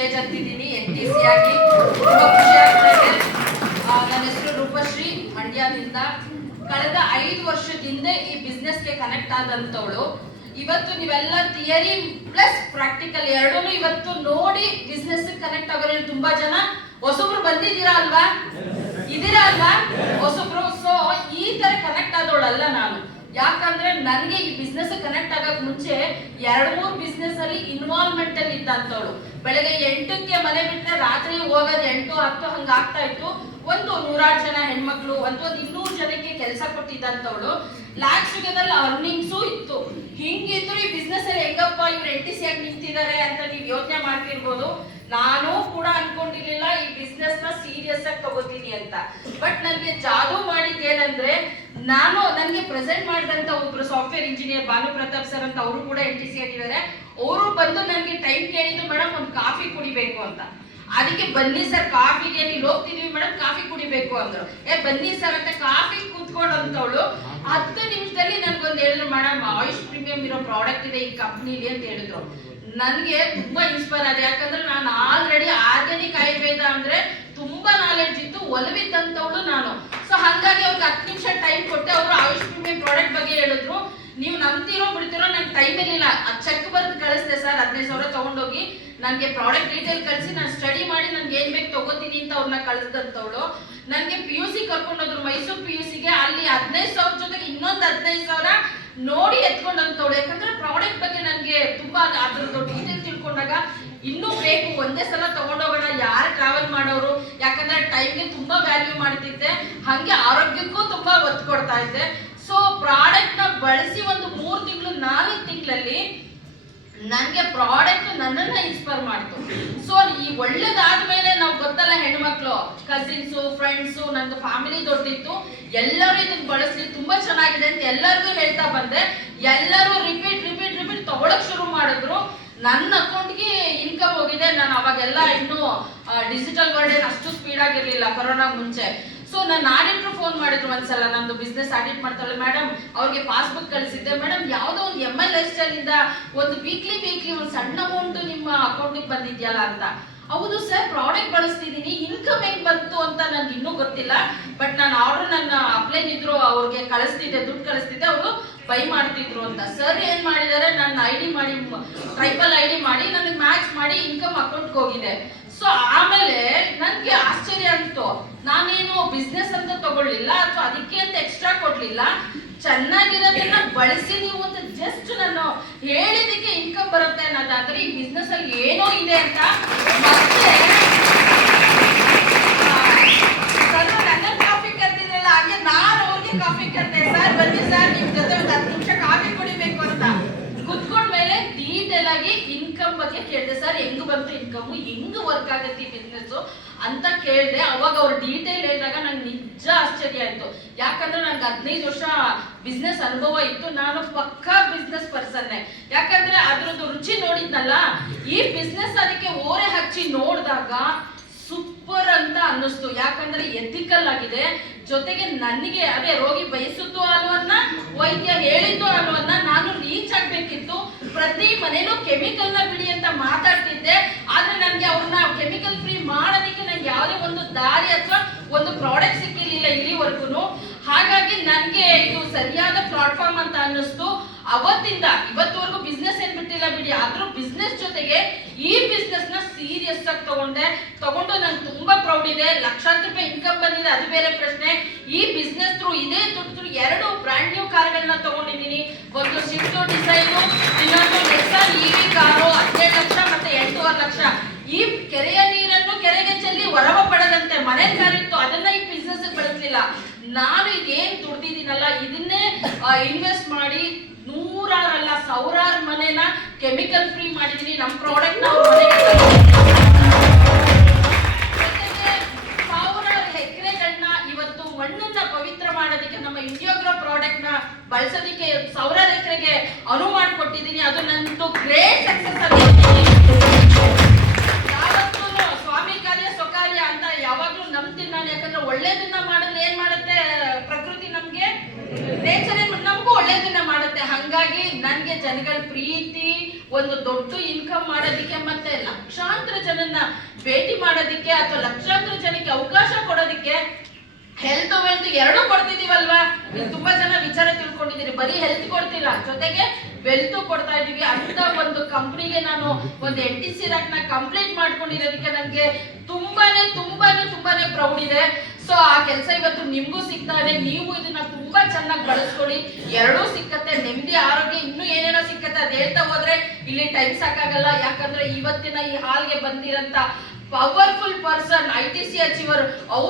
Stage ಹತ್ತಿದ್ದೀನಿ NTC ಆಗಿ. ತುಂಬಾ ಖುಷಿ ಆಗ್ತಾ ಇದೆ. ನನ್ನ ಹೆಸರು ರೂಪಶ್ರೀ, ಮಂಡ್ಯದಿಂದ. ಕಳೆದ 5 ವರ್ಷದಿಂದ ಈ ಬಿಸ್ನೆಸ್ಗೆ ಕನೆಕ್ಟ್ ಆದಂತವಳು. ಇವತ್ತು ನೀವೆಲ್ಲ ಥಿಯರಿ ಪ್ಲಸ್ ಪ್ರಾಕ್ಟಿಕಲ್ ಎರಡೂ ಇವತ್ತು ನೋಡಿ ಬಿಸ್ನೆಸ್ ಕನೆಕ್ಟ್ ಆಗೋರು ತುಂಬಾ ಜನ ಹೊಸಬ್ರು ಬಂದಿದ್ದೀರಾ ಅಲ್ವಾ? ಇದೀರಾ ಅಲ್ವಾ ಹೊಸಬ್ರು? ಸೊ ಈ ತರ ಕನೆಕ್ಟ್ ಆದವಳಲ್ಲ ನಾನು. ಯಾಕಂದ್ರೆ ನನಗೆ ಈ ಬಿಸ್ನೆಸ್ ಕನೆಕ್ಟ್ ಆಗಕ್ ಮುಂಚೆ 2-3 ಬಿಸ್ನೆಸ್ ಅಲ್ಲಿ ಇನ್ವಾಲ್ವ್ಮೆಂಟ್ ಅಲ್ಲಿ ಇದ್ದಂತವಳು. ಬೆಳಗ್ಗೆ 8ಕ್ಕೆ ಮನೆ ಬಿಟ್ರೆ ರಾತ್ರಿ ಹೋಗೋದು 8-10 ಹಂಗ ಆಗ್ತಾ ಇತ್ತು. ಒಂದು 100 ಜನ ಹೆಣ್ಮಕ್ಳು ಒಂದು 200 ಜನಕ್ಕೆ ಕೆಲಸ ಕೊಟ್ಟಿದ್ದಂತವಳು. ಲ್ಯಾಕ್ಸ್ ಟುಗೆದರ್ ಅರ್ನಿಂಗ್ಸು ಇತ್ತು. ಹಿಂಗಿದ್ರು ಈ ಬಿಸ್ನೆಸ್ ಅಲ್ಲಿ ಹೆಂಗಪ್ಪ ಇವ್ರು NTC ಆಗಿ ನಿಂತಿದ್ದಾರೆ ಅಂತ ನೀವು ಯೋಚನೆ ಮಾಡ್ತಿರ್ಬೋದು. ನಾನು ಕೂಡ ಅನ್ಕೊಂಡಿರ್ಲಿಲ್ಲ ಈ ಬಿಸ್ನೆಸ್ ನ ಸೀರಿಯಸ್ ಆಗಿ ತಗೋತೀನಿ ಅಂತ. ಬಟ್ ನನಗೆ ಜಾದೂ ಮಾಡಿದ್ದೇನಂದ್ರೆ, ನನಗೆ ಪ್ರೆಸೆಂಟ್ ಮಾಡಿದಂತ ಒಬ್ರು ಸಾಫ್ಟ್ವೇರ್ ಇಂಜಿನಿಯರ್ ಭಾನು ಪ್ರತಾಪ್ ಸರ್ ಅಂತ, ಅವರು ಕೂಡ NTC ಆಗಿದ್ದಾರೆ. ಅವರು ಬಂದು ನನಗೆ ಟೈಮ್ ಕೇಳಿದ್ರು, ಮೇಡಮ್ ಒಂದು ಕಾಫಿ ಕುಡಿಬೇಕು ಅಂತ. ಅದಕ್ಕೆ ಬನ್ನಿ ಸರ್ ಕಾಫಿಗೆ ನೀವು ಹೋಗ್ತಿದೀವಿ ಮೇಡಮ್, ಕಾಫಿ ಕುಡಿಬೇಕು ಅಂದ್ರು. ಬನ್ನಿ ಸರ್ ಅಂತ ಕಾಫಿ ಕೂತ್ಕೊಂಡು ಅಂತವಳು 10 ನಿಮಿಷದಲ್ಲಿ ನನ್ಗೊಂದು ಹೇಳಿದ್ರು, ಮೇಡಮ್ ಆಯುಷ್ ಪ್ರೀಮಿಯಂ ಇರೋ ಪ್ರಾಡಕ್ಟ್ ಇದೆ ಈ ಕಂಪ್ನಿಲಿ ಅಂತ ಹೇಳಿದ್ರು. ನನ್ಗೆ ತುಂಬಾ ಇನ್ಸ್ಪೈರ್ ಆದ. ಯಾಕಂದ್ರೆ ನಾನು ಆಲ್ರೆಡಿ ಆರ್ಗ್ಯಾನಿಕ್ ಆಯುರ್ವೇದ ಅಂದ್ರೆ ತುಂಬಾ ನಾಲೆಡ್ಜ್ ಇತ್ತು, ಒಲವಿದ್ದಂತವಳು ನಾನು. ಸೊ ಹಾಗಾಗಿ ಅವ್ರಿಗೆ 10 ನಿಮಿಷ ಟೈಮ್ ಕೊಟ್ಟೆ. ಅವರು ಆಯುಷ್ ಪ್ರೀಮಿಯಂ ಪ್ರಾಡಕ್ಟ್ ಬಗ್ಗೆ ಹೇಳಿದ್ರು. ನೀವು ನಂಬ್ತಿರೋ ಬಿಡ್ತಿರೋ ನಂಗೆ ಟೈಮ್ ಇರಲಿಲ್ಲ. ಚೆಕ್ ಬರ್ದು ಕಳಿಸ್ದೆ ಸರ್, 15,000 ತಗೊಂಡೋಗಿ ನನಗೆ ಪ್ರಾಡಕ್ಟ್ ಡೀಟೇಲ್ ಕಳಿಸಿ ನಾನು ಸ್ಟಡಿ ಮಾಡಿ ನನ್ಗೆ ಏನ್ ಬೇಕು ತಗೋತೀನಿ ಅಂತ ಅವ್ರನ್ನ ಕಳಿಸ್ದಂತವಳು. ನನಗೆ PUC ಕರ್ಕೊಂಡೋದ್ರು, ಮೈಸೂರು PUCಗೆ. ಅಲ್ಲಿ 15,000 ಜೊತೆಗೆ ಇನ್ನೊಂದು 15,000 ನೋಡಿ ಎತ್ಕೊಂಡಂತವಳು. ಯಾಕಂದ್ರೆ ಪ್ರಾಡಕ್ಟ್ ಬಗ್ಗೆ ನನಗೆ ತುಂಬಾ ಅದ್ರದ್ದು ಡೀಟೇಲ್ ತಿಳ್ಕೊಂಡಾಗ ಇನ್ನೂ ಬೇಕು, ಒಂದೇ ಸಲ ತಗೊಂಡೋಗೋಣ, ಯಾರು ಟ್ರಾವೆಲ್ ಮಾಡೋರು. ಯಾಕಂದ್ರೆ ಟೈಮ್ಗೆ ತುಂಬಾ ವ್ಯಾಲ್ಯೂ ಮಾಡ್ತಿದ್ದೆ, ಹಂಗೆ ಆರೋಗ್ಯಕ್ಕೂ ತುಂಬಾ ಒತ್ತು ಕೊಡ್ತಾ ಇದ್ದೆ. ಸೊ ಪ್ರಾಡಕ್ಟ್ ನ ಬಳಸಿ ಒಂದು 3 ತಿಂಗಳು 4 ತಿಂಗಳಲ್ಲಿ ನನ್ಗೆ ಪ್ರಾಡಕ್ಟ್ ನನ್ನನ್ನ ಇನ್ಸ್ಪೈರ್ ಮಾಡ್ತು. ಸೊ ಈ ಒಳ್ಳೇದಾದ್ಮೇಲೆ ನಾವು ಗೊತ್ತಲ್ಲ, ಹೆಣ್ಮಕ್ಳು ಕಸಿನ್ಸು ಫ್ರೆಂಡ್ಸು, ನಂದು ಫ್ಯಾಮಿಲಿ ದೊಡ್ಡಿತ್ತು, ಎಲ್ಲರೂ ಇದನ್ನ ಬಳಸಿ ತುಂಬಾ ಚೆನ್ನಾಗಿದೆ ಅಂತ ಎಲ್ಲರಿಗೂ ಹೇಳ್ತಾ ಬಂದೆ. ಎಲ್ಲರೂ ರಿಪೀಟ್ ತಗೊಳಕ್ ಶುರು ಮಾಡಿದ್ರು. ನನ್ನ ಅಕೌಂಟ್ಗೆ ಇನ್ಕಮ್ ಹೋಗಿದೆ. ನಾನು ಅವಾಗೆಲ್ಲ ಇನ್ನೂ ಡಿಜಿಟಲ್ ವರ್ಲ್ಡ್ ಏನು ಅಷ್ಟು ಸ್ಪೀಡ್ ಆಗಿರ್ಲಿಲ್ಲ ಕೊರೋನಾ ಮುಂಚೆ. ಸೊ ನನ್ನ ಆಡಿಟ್ರು ಫೋನ್ ಮಾಡಿದ್ರು ಒಂದ್ಸಲ, ನಂದು ಬಿಸ್ನೆಸ್ ಆಡಿಟ್ ಮಾಡ್ತಾಳೆ ಮೇಡಮ್, ಅವ್ರಿಗೆ ಪಾಸ್ಬುಕ್ ಕಳಿಸಿದ್ದೆ. ಮೇಡಮ್ ಯಾವುದೋ ಒಂದು ML ಲೈಫ್ ಸ್ಟೈಲ್ ಇಂದ ಒಂದು ವೀಕ್ಲಿ ಒಂದು ಸಣ್ಣ ಅಮೌಂಟ್ ನಿಮ್ಮ ಅಕೌಂಟಿಗೆ ಬಂದಿದ್ಯಲ್ಲ ಅಂತ. ಹೌದು ಸರ್, ಪ್ರಾಡಕ್ಟ್ ಬಳಸ್ತಿದ್ದೀನಿ, ಇನ್ಕಮ್ ಹೆಂಗ್ ಬಂತು ಅಂತ ನನ್ಗೆ ಇನ್ನೂ ಗೊತ್ತಿಲ್ಲ. ಬಟ್ ನಾನು ಆರ್ಡರ್ ನನ್ನ ಅಪ್ಲೈನ್ ಇದ್ರು ಅವ್ರಿಗೆ ಕಳಿಸ್ತಿದ್ದೆ, ದುಡ್ಡು ಕಳಿಸ್ತಿದ್ದೆ, ಅವರು ಬೈ ಮಾಡ್ತಿದ್ರು ಅಂತ. ಸರ್ ಏನ್ ಮಾಡಿದ್ದಾರೆ, ನನ್ನ ID ಮಾಡಿ ಟ್ರೈಬಲ್ ID ಮಾಡಿ ನನಗೆ ಮ್ಯಾಚ್ ಮಾಡಿ ಇನ್ಕಮ್ ಅಕೌಂಟ್ಗೆ ಹೋಗಿದೆ. ಸೊ ಆಮೇಲೆ ನನ್ಗೆ ಆಶ್ಚರ್ಯ ಅಂತು. ನಾನೇನು ಬಿಸ್ನೆಸ್ ಅಂತ ತಗೊಳ್ಳಿಲ್ಲ ಅಥವಾ ಅದಕ್ಕೆ ಅಂತ ಎಕ್ಸ್ಟ್ರಾ ಕೊಡ್ಲಿಲ್ಲ. ಚೆನ್ನಾಗಿರೋದನ್ನ ಬಳಸಿ ನೀವು ಅಂತ ಜಸ್ಟ್ ನಾನು ಹೇಳಿದಕ್ಕೆ ಇನ್ಕಮ್ ಬರುತ್ತೆ ಅನ್ನೋದಾದ್ರೆ ಈ ಬಿಸ್ನೆಸ್ ಅಲ್ಲಿ ಏನೋ ಇದೆ ಅಂತ. ಮತ್ತೆ ನನ್ನ ಕಾಫಿ ಕರ್ತಿದ್ರಲ್ಲ, ಹಾಗೆ ನಾನು ಅವ್ರಿಗೆ ಕಾಫಿ ಕರ್ತೆ. ಸರ್ ಬನ್ನಿ ಸರ್, ನಿಮ್ ಜೊತೆ ಒಂದು 10 ನಿಮಿಷ ಕಾಫಿ ಕುಡಿಬೇಕು ಅಂತ ಕುತ್ಕೊಂಡ್ಮೇಲೆ ಡೀಟೇಲ್ ಆಗಿ ಇನ್ಕಮ್ ಬಗ್ಗೆ ಕೇಳಿದೆ. ಸರ್ ಹೆಂಗ್ ಬಂತು ಇನ್ಕಮ್, ಹೆಂಗ್ ವರ್ಕ್ ಆಗತ್ತೆ ಈ ಬಿಸ್ನೆಸ್ ಅಂತ ಕೇಳಿದೆ. ಅವಾಗ ಅವ್ರು ಡೀಟೇಲ್ ಹೇಳಿದಾಗ ನಂಗೆ ನಿಜ ಆಶ್ಚರ್ಯ ಆಯ್ತು. ಯಾಕಂದ್ರೆ ನಂಗೆ 15 ವರ್ಷ ಬಿಸ್ನೆಸ್ ಅನುಭವ ಇತ್ತು. ನಾನು ಪಕ್ಕಾ ಬಿಸ್ನೆಸ್ ಪರ್ಸನ್ನೇ. ಯಾಕಂದ್ರೆ ಅದ್ರದ್ದು ರುಚಿ ನೋಡಿದ್ನಲ್ಲ, ಈ ಬಿಸ್ನೆಸ್ ಅದಕ್ಕೆ ಓರೆ ಹಚ್ಚಿ ನೋಡಿದಾಗ ಸೂಪರ್ ಅಂತ ಅನ್ನಿಸ್ತು. ಯಾಕಂದ್ರೆ ಎಥಿಕಲ್ ಆಗಿದೆ, ಜೊತೆಗೆ ನನಗೆ ಅದೇ ರೋಗಿ ಬಯಸುತ್ತೋ ಅಲ್ವನ್ನ, ವೈದ್ಯ ಹೇಳಿದ್ದು ಅಲ್ವನ್ನ ನಾನು ರೀಚ್ ಆಗ್ಬೇಕಿತ್ತು. ಪ್ರತಿ ಮನೇಲೂ ಕೆಮಿಕಲ್ ನ ಬಿಡಿ ಅಂತ ಮಾತಾಡ್ತಿದ್ದೆ. ಆದ್ರೆ ನನ್ಗೆ ಅವ್ರನ್ನ ಕೆಮಿಕಲ್ ಫ್ರೀ ಮಾಡೋದಕ್ಕೆ ನಂಗೆ ಯಾವುದೇ ಒಂದು ದಾರಿ ಅಥವಾ ಒಂದು ಪ್ರಾಡಕ್ಟ್ ಸಿಕ್ಕಿರ್ಲಿಲ್ಲ ಇಲ್ಲಿವರೆಗೂ. ಹಾಗಾಗಿ ನನ್ಗೆ ಇದು ಸರಿಯಾದ ಪ್ಲಾಟ್ಫಾರ್ಮ್ ಅಂತ ಅನ್ನಿಸ್ತು. ಅವತ್ತಿಂದ ಇವತ್ತವರೆಗೂ ಬಿಸ್ನೆಸ್ ಏನ್ ಬಿಟ್ಟಿಲ್ಲ ಬಿಡಿ, ಆದ್ರೂ ಬಿಸ್ನೆಸ್ ಜೊತೆಗೆ ಈ ಬಿಸ್ನೆಸ್ ನ ಸೀರಿಯಸ್ ಆಗಿ ತಗೊಂಡು ನಂಗೆ ತುಂಬಾ ಪ್ರೌಡ್ ಇದೆ. ಲಕ್ಷಾಂತರ ರೂಪಾಯಿ ಇನ್ಕಮ್ ಬಂದಿದೆ, ಅದು ಬೇರೆ ಪ್ರಶ್ನೆ. ಈ ಬಿಸ್ನೆಸ್ ಥ್ರೂ ಇದೇ ದುಡ್ಡು 2 ಬ್ರ್ಯಾಂಡ್ ನ್ಯೂ ಕಾರ್ಗಳನ್ನ ತಗೊಂಡಿದ್ದೀನಿ. ಒಂದು ಸ್ವಿಫ್ಟ್ ಡಿಸೈನ್, ಇನ್ನೊಂದು ನೆಕ್ಸಾನ್ EV ಕಾರು 17 ಲಕ್ಷ ಮತ್ತೆ 8.5 ಲಕ್ಷ. ಈ ಕೆರೆಯ ನೀರನ್ನು ಕೆರೆಗೆ ಚೆಲ್ಲಿ ಹೊರವ ಪಡದಂತೆ ಮನೆ ಕಾರಿತ್ತು, ಅದನ್ನ ಈ ಬಿಸ್ನೆಸ್ ಬಳಸಲಿಲ್ಲ. ನಾನು ಇದೇನ್ ದುಡ್ದಿದ್ದೀನಲ್ಲ ಇದನ್ನೇ ಇನ್ವೆಸ್ಟ್ ಮಾಡಿ 100 ಅಲ್ಲ 1000 ಮನೆನ ಕೆಮಿಕಲ್ ಫ್ರೀ ಮಾಡಿದೀನಿ. ನಮ್ಮ ಪ್ರಾಡಕ್ಟ್ ನ ಎಕರೆಗಳನ್ನ ಇವತ್ತು ಮಣ್ಣನ್ನ ಪವಿತ್ರ ಮಾಡೋದಕ್ಕೆ ನಮ್ಮ ಇಂಡಿಯೋಗ್ರೋ ಪ್ರಾಡಕ್ಟ್ ನ ಬಳಸೋದಕ್ಕೆ 1000 ಎಕರೆಗೆ ಅನುವು ಮಾಡಿಕೊಟ್ಟಿದ್ದೀನಿ. ಅದು ನಂದು ಗ್ರೇಟ್ ಸಕ್ಸಸ್ ಆಗಿದ್ದೀನಿ. ಯಾವತ್ತೂ ಸ್ವಾಮಿ ಕಾರ್ಯ ಸ್ವಕಾರ್ಯ ಅಂತ ಯಾವಾಗ್ಲೂ ನಂಬ್ತೀನಿ ನಾನು. ಯಾಕಂದ್ರೆ ಒಳ್ಳೇದನ್ನ ಮಾಡಿದ್ರೆ ಏನ್ ಮಾಡುತ್ತೆ ಪ್ರಕೃತಿ, ನಮ್ಗೆ ನೇಚರ್ ನಮಗೂ ಒಳ್ಳೇದನ್ನ ಮಾಡುತ್ತೆ. ಹಂಗಾಗಿ ನನ್ಗೆ ಜನಗಳ ಪ್ರೀತಿ, ಒಂದು ದೊಡ್ಡ ದೊಡ್ಡ ಇನ್ಕಮ್ ಮಾಡೋದಕ್ಕೆ ಮತ್ತೆ ಲಕ್ಷಾಂತರ ಜನನ್ನ ಭೇಟಿ ಮಾಡೋದಕ್ಕೆ ಅಥವಾ ಲಕ್ಷಾಂತರ ಜನಕ್ಕೆ ಅವಕಾಶ ಕೊಡೋದಕ್ಕೆ ಹೆಲ್ತ್ ವೆಲ್ತ್ ಎರಡೂ ಕೊಡ್ತಿದೀವಲ್ವಾ? ತುಂಬಾ ಜನ ವಿಚಾರ ತಿಳ್ಕೊಂಡಿದ್ದೀರಿ, ಬರೀ ಹೆಲ್ತ್ ಕೊಡ್ತಿಲ್ಲ, ಜೊತೆಗೆ ವೆಲ್ತ್ ಕೊಡ್ತಾ ಇದೀವಿ ಅಂತ ಒಂದು ಕಂಪ್ನಿಗೆ ನಾನು ಒಂದು NTC ರ್ಯಾಂಕ್ ನ ಕಂಪ್ಲೀಟ್ ಮಾಡ್ಕೊಂಡಿರೋದಕ್ಕೆ ನನಗೆ ತುಂಬಾನೇ ಪ್ರೌಡ್ ಇದೆ. ಸೊ ಆ ಕೆಲಸ ಇವತ್ತು ನಿಮ್ಗೂ ಸಿಗ್ತಾ ಇದೆ. ನೀವು ಇದನ್ನ ತುಂಬಾ ಚೆನ್ನಾಗಿ ಬಳಸ್ಕೊಳ್ಳಿ. ಎರಡೂ ಸಿಕ್ಕತ್ತೆ, ನೆಮ್ಮದಿ, ಆರೋಗ್ಯ, ಇನ್ನೂ ಏನೇನೋ ಸಿಕ್ಕತ್ತೆ. ಅದ್ ಹೇಳ್ತಾ ಹೋದ್ರೆ ಇಲ್ಲಿ ಟೈಮ್ ಸಾಕಾಗಲ್ಲ. ಯಾಕಂದ್ರೆ ಇವತ್ತಿನ ಈ ಹಾಲ್ಗೆ ಬಂದಿರಂತ ಪವರ್ಫುಲ್ ಪರ್ಸನ್ ITC ಅಚೀವರ್